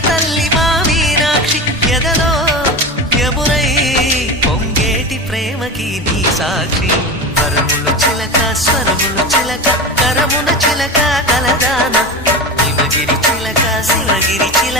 తల్లి మా మీనాక్షి ఎదలో యమునై పొంగేటి ప్రేమకి నీ సాక్షి వరములు చిలక స్వరములు చిలక కరమున చిలక కలదాన హిమగిరి చిలక శివగిరి చిలక